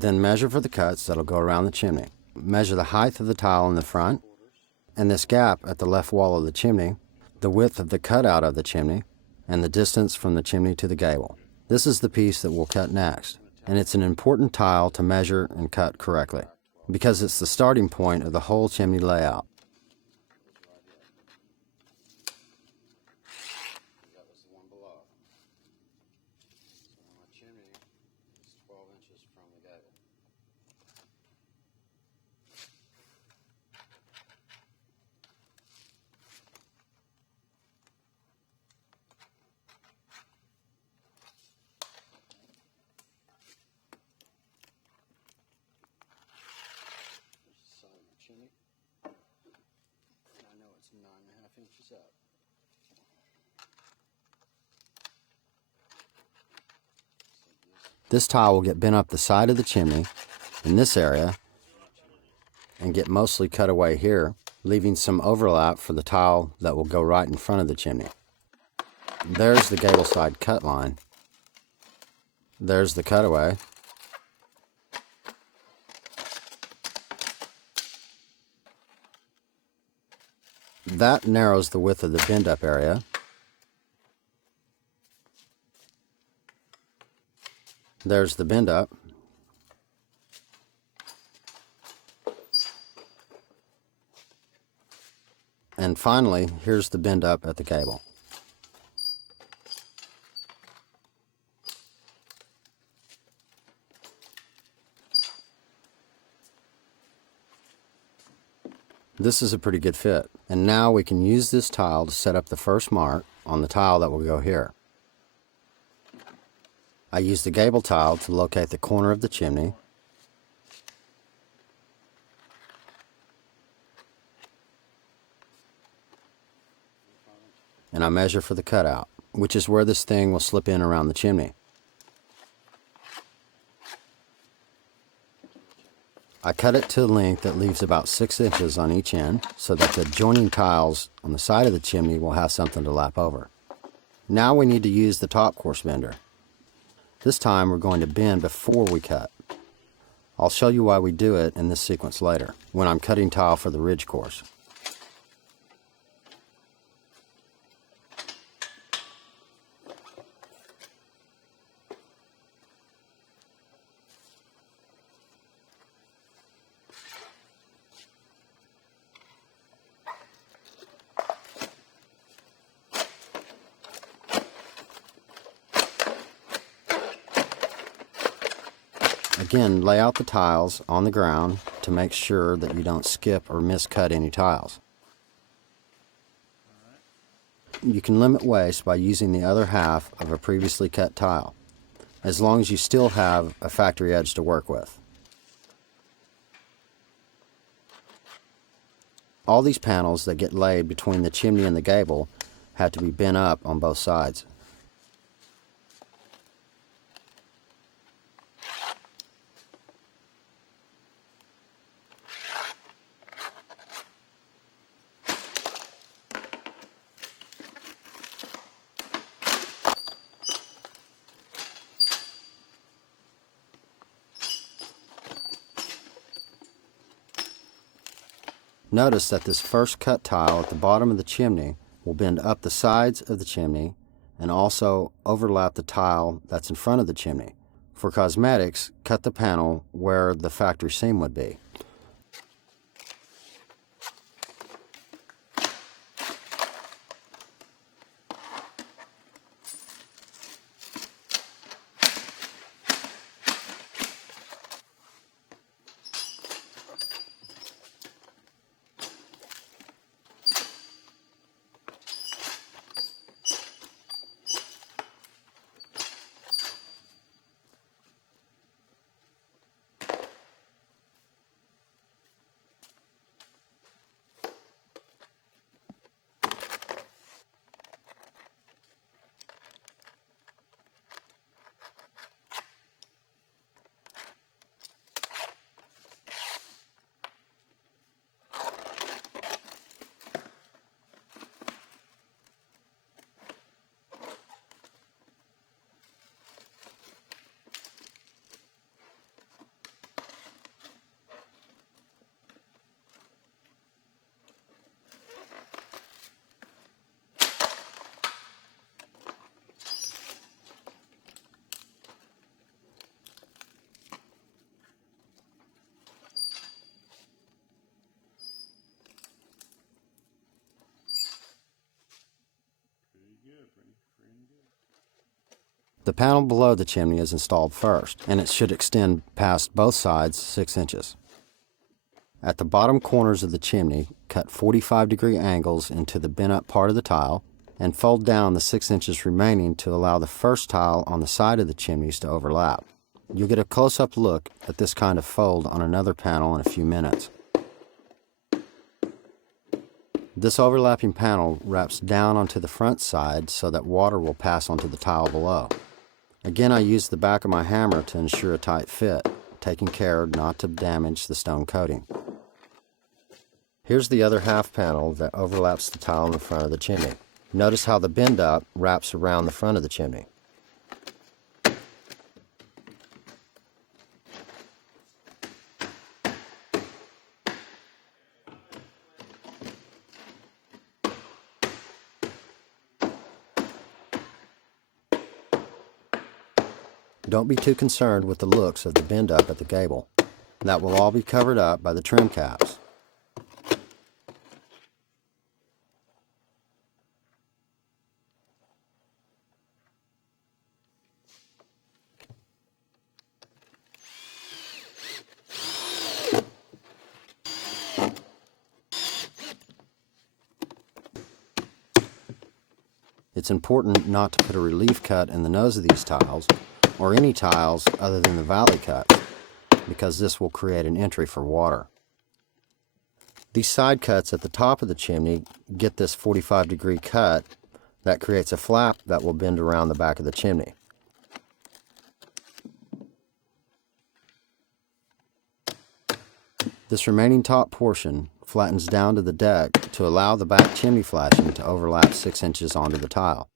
Then measure for the cuts that'll go around the chimney. Measure the height of the tile in the front, and this gap at the left wall of the chimney, the width of the cutout of the chimney, and the distance from the chimney to the gable. This is the piece that we'll cut next, and it's an important tile to measure and cut correctly, because it's the starting point of the whole chimney layout. I know it's 9.5 inches up. This tile will get bent up the side of the chimney in this area and get mostly cut away here, leaving some overlap for the tile that will go right in front of the chimney. There's the gable side cut line. There's the cutaway. That narrows the width of the bend up area. There's the bend up. And finally, here's the bend up at the gable. This is a pretty good fit, and now we can use this tile to set up the first mark on the tile that will go here. I used the gable tile to locate the corner of the chimney, and I measure for the cutout, which is where this thing will slip in around the chimney. I cut it to a length that leaves about 6 inches on each end so that the joining tiles on the side of the chimney will have something to lap over. Now we need to use the top course bender. This time we're going to bend before we cut. I'll show you why we do it in this sequence later, when I'm cutting tile for the ridge course. Again, lay out the tiles on the ground to make sure that you don't skip or miscut any tiles. You can limit waste by using the other half of a previously cut tile, as long as you still have a factory edge to work with. All these panels that get laid between the chimney and the gable have to be bent up on both sides. Notice that this first cut tile at the bottom of the chimney will bend up the sides of the chimney and also overlap the tile that's in front of the chimney. For cosmetics, cut the panel where the factory seam would be. The panel below the chimney is installed first, and it should extend past both sides 6 inches. At the bottom corners of the chimney, cut 45-degree angles into the bent-up part of the tile and fold down the 6 inches remaining to allow the first tile on the side of the chimneys to overlap. You'll get a close-up look at this kind of fold on another panel in a few minutes. This overlapping panel wraps down onto the front side so that water will pass onto the tile below. Again, I use the back of my hammer to ensure a tight fit, taking care not to damage the stone coating. Here's the other half panel that overlaps the tile in the front of the chimney. Notice how the bend up wraps around the front of the chimney. Don't be too concerned with the looks of the bend up at the gable. That will all be covered up by the trim caps. It's important not to put a relief cut in the nose of these tiles, or any tiles other than the valley cuts, because this will create an entry for water. These side cuts at the top of the chimney get this 45-degree cut that creates a flap that will bend around the back of the chimney. This remaining top portion flattens down to the deck to allow the back chimney flashing to overlap 6 inches onto the tile.